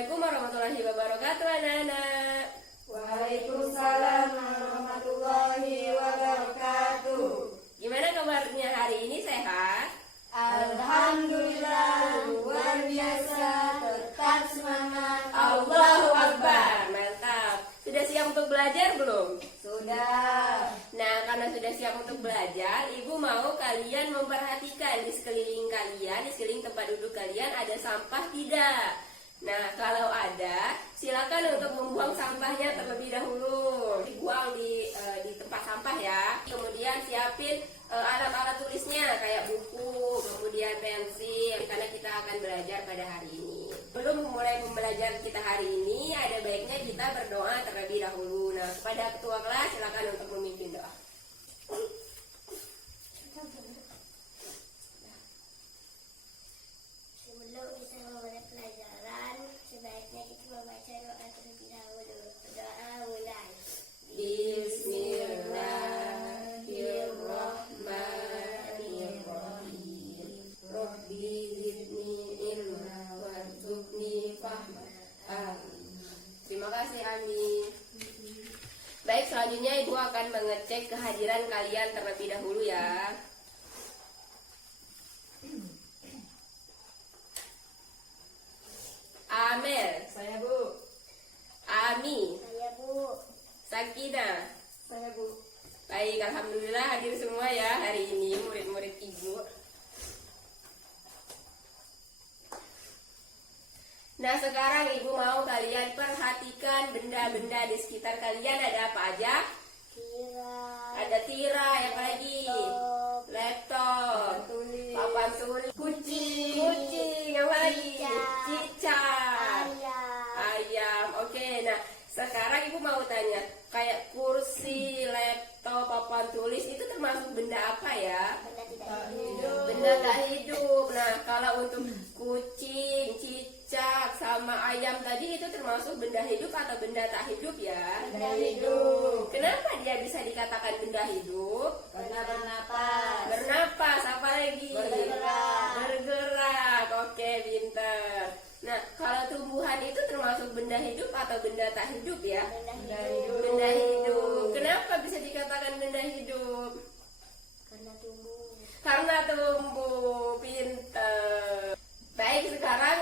Assalamualaikum warahmatullahi wabarakatuh, anak-anak. Waalaikumsalam warahmatullahi wabarakatuh. Gimana kabarnya hari ini, sehat? Alhamdulillah, luar biasa, tetap semangat. Allahu Akbar, mantap. Sudah siap untuk belajar belum? Sudah. Nah, karena sudah siap untuk belajar, Ibu mau kalian memperhatikan di sekeliling kalian, di sekeliling tempat duduk kalian ada sampah tidak? Nah, kalau ada, silakan untuk membuang sampahnya terlebih dahulu. Dibuang di tempat sampah ya. Kemudian siapin alat-alat tulisnya kayak buku, kemudian pensil, karena kita akan belajar pada hari ini. Belum memulai pembelajaran kita hari ini, ada baiknya kita berdoa terlebih dahulu. Nah, kepada ketua kelas silakan untuk memimpin doa. Sebelum kita memulai pelajaran, sebaiknya kita membaca doa terlebih dahulu. Doa mulai. Bismillahirrahmanirrahim. Rabbi zidni ilma warzuqni fahma. Terima kasih, Ami. Baik, selanjutnya Ibu akan mengecek kehadiran kalian terlebih dahulu ya. Amel, Saya Bu. Ami, Saya Bu. Sakina. Saya Bu. Baik, alhamdulillah hadir semua ya hari ini murid-murid Ibu. Nah, sekarang Ibu mau kalian perhatikan benda-benda di sekitar kalian ada apa aja? Tirai. Ada tirai, apa lagi? Laptop, Tulis. papan tulis, kucing, apa lagi? Cicak, Ayam. ayam. Oke, nah sekarang Ibu mau tanya, kayak kursi, laptop, papan tulis itu termasuk benda apa ya? Benda tidak hidup. Benda tak hidup. Nah, kalau untuk kucing, cicak, sama ayam tadi itu termasuk benda hidup atau benda tak hidup ya? Benda hidup. Kenapa dia bisa dikatakan benda hidup? Karena bernapas. Bernapas, apa lagi? Bergerak. Bergerak. Oke, pinter. Nah, kalau tumbuhan itu termasuk benda hidup atau benda tak hidup ya? Benda Benda hidup. hidup. Benda hidup. Kenapa bisa dikatakan benda hidup? Karena tumbuh. Karena tumbuh. Pinter. Baik, sekarang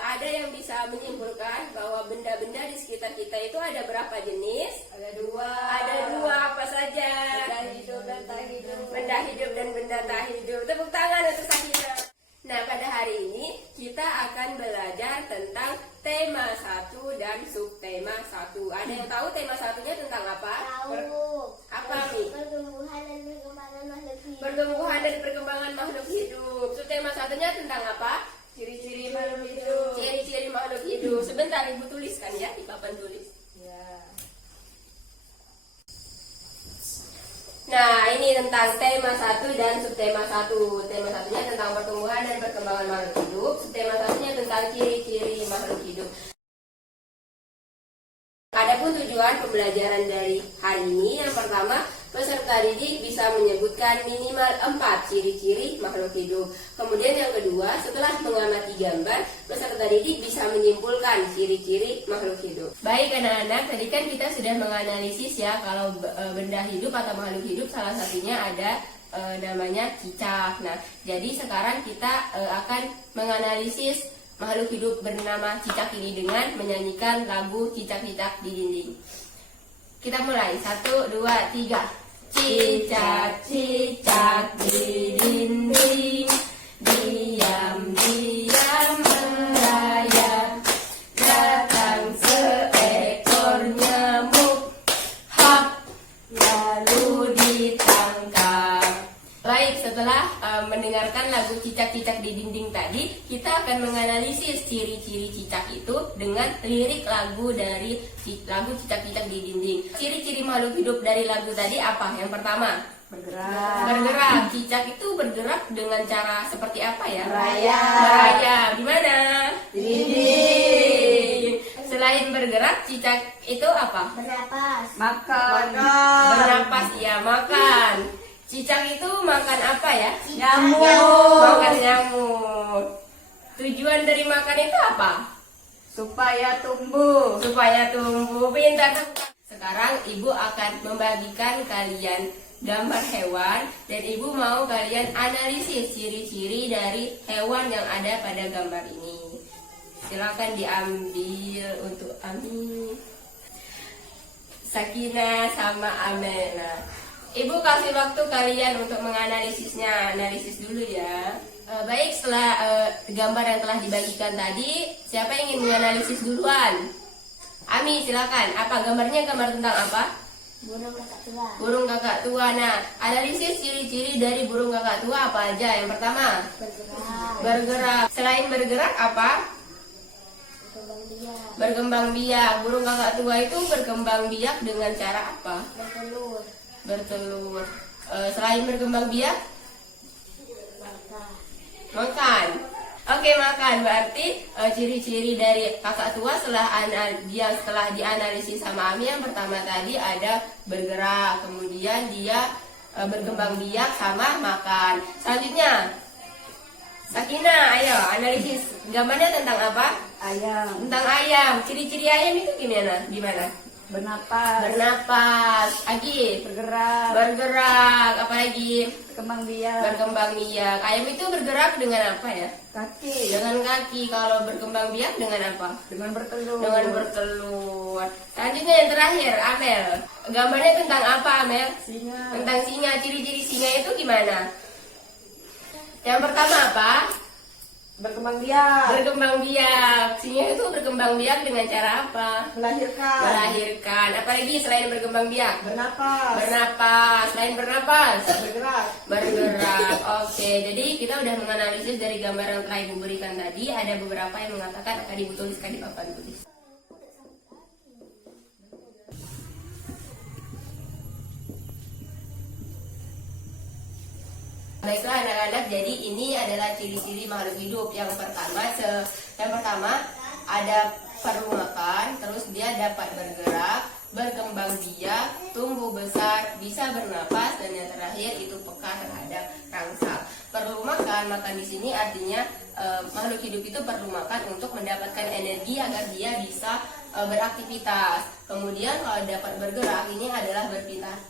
ada yang bisa menyimpulkan bahwa benda-benda di sekitar kita itu ada berapa jenis? Ada dua. Ada dua, apa saja? Benda hidup dan tak hidup. Benda hidup dan benda tak hidup. Tepuk tangan untuk Sakina. Nah, pada hari ini kita akan belajar tentang tema 1 dan subtema 1. Ada yang tahu tema satunya tentang apa? Tahu. Apa, Mi? Pertumbuhan dan perkembangan makhluk hidup. Pertumbuhan dan perkembangan makhluk hidup. Subtema satunya tentang apa? Ciri-ciri makhluk hidup. Ciri-ciri makhluk hidup. Sebentar Ibu tuliskan ya di papan tulis. Ya. Nah, ini tentang tema 1 dan subtema 1. Tema satunya tentang pertumbuhan dan perkembangan makhluk hidup. Subtema satunya tentang ciri-ciri makhluk hidup. Adapun tujuan pembelajaran dari hari ini, yang pertama, peserta didik bisa menyebutkan minimal 4 ciri-ciri makhluk hidup. Kemudian yang kedua, setelah mengamati gambar, peserta didik bisa menyimpulkan ciri-ciri makhluk hidup. Baik anak-anak, tadi kan kita sudah menganalisis ya kalau benda hidup atau makhluk hidup salah satunya ada namanya cicak. Nah, jadi sekarang kita akan menganalisis makhluk hidup bernama cicak ini dengan menyanyikan lagu Cicak-Cicak di Dinding. Kita mulai, 1, 2, 3. Cicak-cicak di dinding, diam-diam merayap, datang seekor nyamuk, hap, lalu ditangkap. Baik, setelah mendengarkan lagu Cicak-Cicak di Dinding tadi, kita akan menganalisis ciri-ciri cicak itu dengan lirik lagu dari lagu Cicak-Cicak di Dinding. Ciri-ciri makhluk hidup dari lagu tadi apa? Yang pertama, Bergerak. bergerak. Cicak itu bergerak dengan cara seperti apa ya? Merayap. Merayap. Gimana? Dinding. Selain bergerak, cicak itu apa? Bernapas. Makan. Bernapas, ya, makan. Cicak itu makan apa ya? Nyamuk. Makan nyamuk. Tujuan dari makan itu apa? supaya tumbuh. Supaya tumbuh. Pintar. Sekarang ibu akan membagikan kalian gambar hewan dan ibu mau kalian analisis ciri-ciri dari hewan yang ada pada gambar ini. Silakan diambil untuk Ami, Sakina sama Amel. Ibu kasih waktu kalian untuk menganalisisnya. Analisis dulu ya. Baik, setelah gambar yang telah dibagikan tadi, siapa yang ingin menganalisis duluan? Ami, silakan. Apa gambarnya? Gambar tentang apa? Burung kakak tua. Burung kakak tua. Nah, analisis ciri-ciri dari burung kakak tua apa aja? Yang pertama, Bergerak. bergerak. Selain bergerak apa? Berkembang biak. Berkembang biak. Burung kakak tua itu berkembang biak dengan cara apa? Bertelur. Bertelur. Selain berkembang biak, Makan. makan. Oke, makan. Berarti ciri-ciri dari kakak tua setelah dianalisis sama Ami, yang pertama tadi ada bergerak, kemudian dia berkembang biak sama makan. Selanjutnya, Sakina, ayo analisis gambarnya tentang apa? Ayam Tentang ayam. Ciri-ciri ayam itu gimana? Gimana? bernapas, Bernapas. Agi, bergerak, bergerak. Apalagi? berkembang biak, Berkembang biak. Ayam itu bergerak dengan apa ya? kaki, Dengan kaki. Kalau berkembang biak dengan apa? dengan bertelur, Dengan bertelur. Selanjutnya yang terakhir, Amel. Gambarnya tentang apa, Amel? singa, Tentang singa. Ciri-ciri singa itu gimana? Yang pertama apa? berkembang biak, Berkembang biak. Singa itu berkembang biak dengan cara apa? melahirkan, Melahirkan. Apalagi selain berkembang biak? bernapas, Bernapas. Selain bernapas? bergerak. Bergerak. Oke, jadi kita udah menganalisis dari gambar yang telah ibu berikan tadi. Ada beberapa yang mengatakan akan ibu tuliskan di papan tulis. Baiklah anak-anak, jadi ini adalah ciri-ciri makhluk hidup. Yang pertama ada perlu makan, terus dia dapat bergerak, berkembang biak, tumbuh besar, bisa bernapas, dan yang terakhir itu peka terhadap rangsang. Perlu makan, makan di sini artinya makhluk hidup itu perlu makan untuk mendapatkan energi agar dia bisa beraktivitas. Kemudian kalau dapat bergerak, ini adalah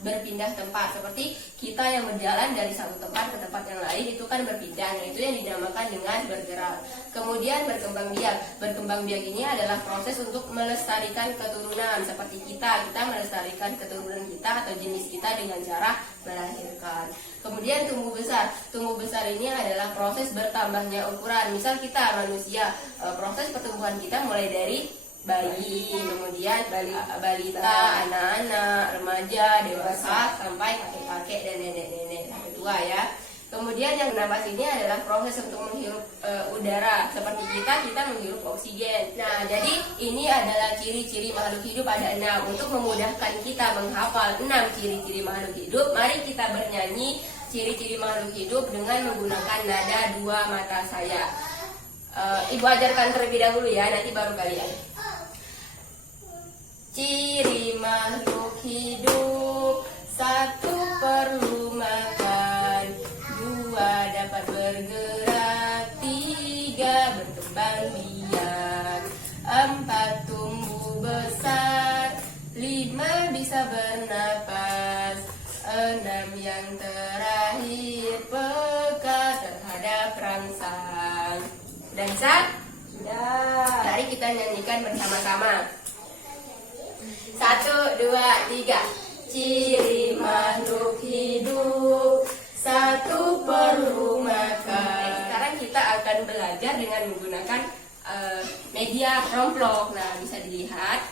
berpindah tempat. Seperti kita yang berjalan dari satu tempat ke tempat yang lain, itu kan berpindah. Nah, itu yang dinamakan dengan bergerak. Kemudian berkembang biak. Berkembang biak ini adalah proses untuk melestarikan keturunan. Seperti kita melestarikan keturunan kita atau jenis kita dengan cara melahirkan. Kemudian tumbuh besar. Tumbuh besar ini adalah proses bertambahnya ukuran. Misal kita manusia, proses pertumbuhan kita mulai dari bayi, kemudian balita, anak-anak, remaja, dewasa, sampai kakek-kakek dan nenek-nenek sampai tua ya. Kemudian yang bernapas ini adalah proses untuk menghirup udara. Seperti kita menghirup oksigen. Nah, jadi ini adalah ciri-ciri makhluk hidup, ada 6. Untuk memudahkan kita menghafal 6 ciri-ciri makhluk hidup, mari kita bernyanyi ciri-ciri makhluk hidup dengan menggunakan nada 2 mata saya. Ibu ajarkan terlebih dahulu ya, nanti baru kalian. Ciri makhluk hidup: 1 perlu makan, 2 dapat bergerak, 3 berkembang biak, 4 tumbuh besar, 5 bisa bernapas, 6 yang terakhir peka terhadap rangsang. Sudah bisa? Sudah. Mari kita nyanyikan bersama-sama. 1, 2, 3. Ciri makhluk hidup: 1 perlu makan. Sekarang kita akan belajar dengan menggunakan media romplok. Nah, bisa dilihat.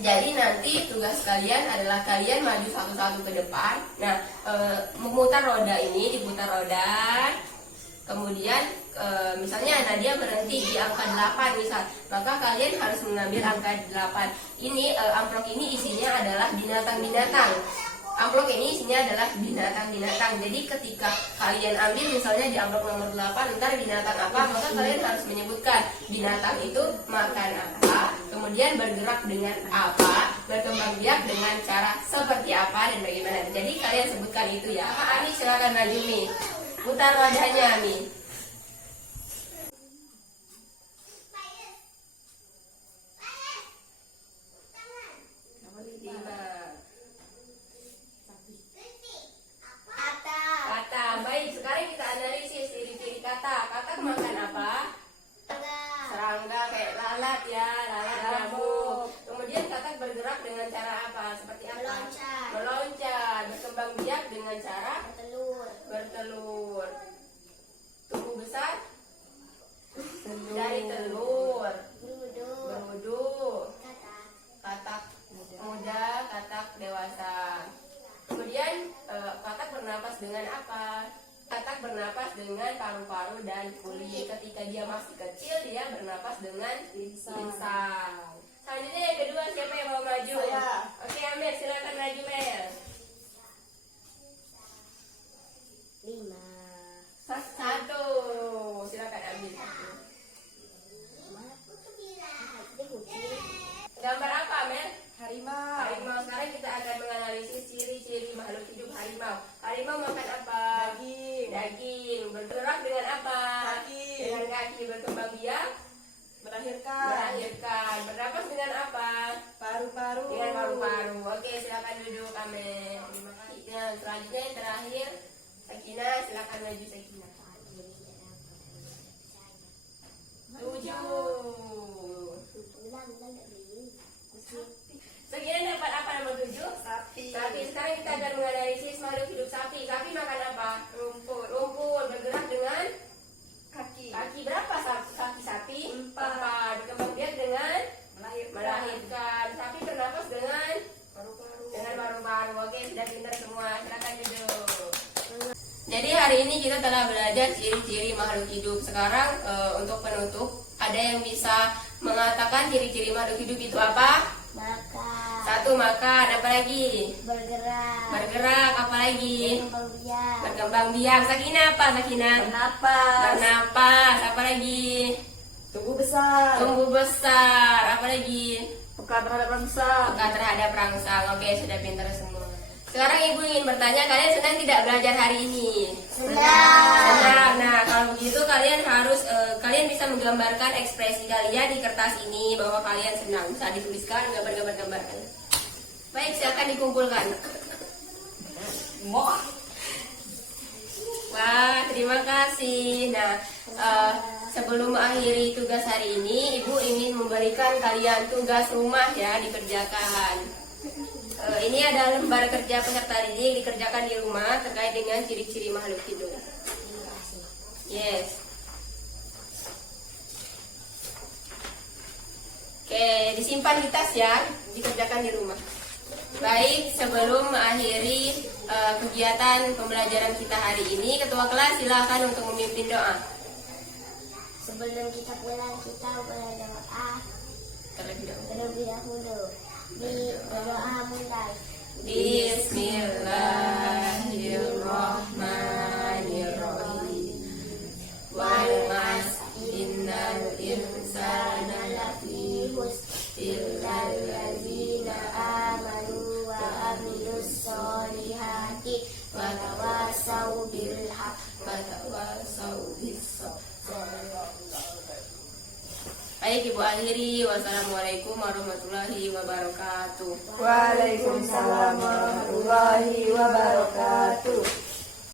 Jadi nanti tugas kalian adalah kalian maju satu-satu ke depan. Nah, memutar roda ini, diputar roda. Kemudian misalnya Nadia berhenti di angka 8 misal, maka kalian harus mengambil angka 8. Ini amplop ini isinya adalah binatang-binatang. Amplop ini isinya adalah binatang-binatang. Jadi ketika kalian ambil misalnya di amplop nomor 8, ntar binatang apa, maka kalian harus menyebutkan binatang itu makan apa, kemudian bergerak dengan apa, berkembang biak dengan cara seperti apa, dan bagaimana. Jadi kalian sebutkan itu ya. Ani silakan maju nih. Putar rodanya, Ami. makan apa? Serangga kayak lalat ya, lalat nyamuk. Kemudian katak bergerak dengan cara apa? Seperti apa? Meloncat. Meloncat. Berkembang biak dengan cara Bertelur. bertelur. Tumbuh besar dari telur. Duduk. Berwuduk. Katak. Katak muda, katak dewasa. Kemudian katak bernapas dengan apa? Katak bernapas dengan paru-paru dan kulit. Ketika dia masih kecil, dia bernapas dengan lisan. Selanjutnya yang kedua, siapa yang mau maju? Saya. Oke, Amir, silakan maju, Mel. 5. 1. Silakan ambil. Gambar apa, Mel? Harimau. Harimau. Sekarang kita akan menganalisis ciri-ciri makhluk hidup harimau. Harimau makan apa? Daging. Daging. Bergerak dengan apa? Kaki. Dengan kaki. Berkembang biak. Melahirkan. Melahirkan. Bernapas dengan apa? Paru-paru. Dengan paru-paru. Oke, silakan duduk, Amel. Terima kasih. Nah, selanjutnya yang terakhir, Sakinah, silakan maju, Sakinah. 7. Sakinah dapat apa nomor 7? Sapi. Sapi. Sekarang kita akan menganalisis makhluk hidup sapi. Sapi makan apa? Rumput. Rumput. Bergerak dengan Kaki. kaki. Berapa kaki sapi? 4. Berkembang biak dengan Melahirkan. melahirkan. Sapi bernapas dengan Paru-paru. paru-paru. Oke, sudah pintar semua. Silakan duduk. Jadi hari ini kita telah belajar ciri-ciri makhluk hidup. Sekarang untuk penutup, ada yang bisa mengatakan ciri-ciri makhluk hidup itu apa? Makan. 1. Makan. Apa lagi? Bergerak. Bergerak. Apa lagi? Berkembang biak. Berkembang biak. Sakinah apa, Sakinah? Bernapas. Bernapas. Apa lagi? Tumbuh besar. Tumbuh besar. Apa lagi? Peka terhadap rangsang. Peka terhadap rangsang. Oke, sudah pintar semua. Sekarang ibu ingin bertanya, kalian senang tidak belajar hari ini? Senang. Nah, kalau begitu kalian harus kalian bisa menggambarkan ekspresi kalian di kertas ini bahwa kalian senang. Bisa dituliskan gambar-gambar. Baik, silakan dikumpulkan. Moh. Wah, terima kasih. Nah, sebelum mengakhiri tugas hari ini, ibu ingin memberikan kalian tugas rumah ya, dikerjakan. Ini ada lembar kerja peserta didik yang dikerjakan di rumah terkait dengan ciri-ciri makhluk hidup. Yes. Oke, disimpan di tas ya, dikerjakan di rumah. Baik, sebelum mengakhiri kegiatan pembelajaran kita hari ini, ketua kelas silakan untuk memimpin doa. Sebelum kita pulang, kita boleh doa Terlebih dahulu. terlebih dahulu. Berdoa mulai. Bismillahirrahmanirrahim. Wal innal insana lafi illal ladzina amanu wa amilus solihati wa tawassaw bil haqq wa tawassaw bis sabr. Baik, ibu akhiri. Wassalamualaikum warahmatullahi wabarakatuh. Waalaikumsalam warahmatullahi wabarakatuh.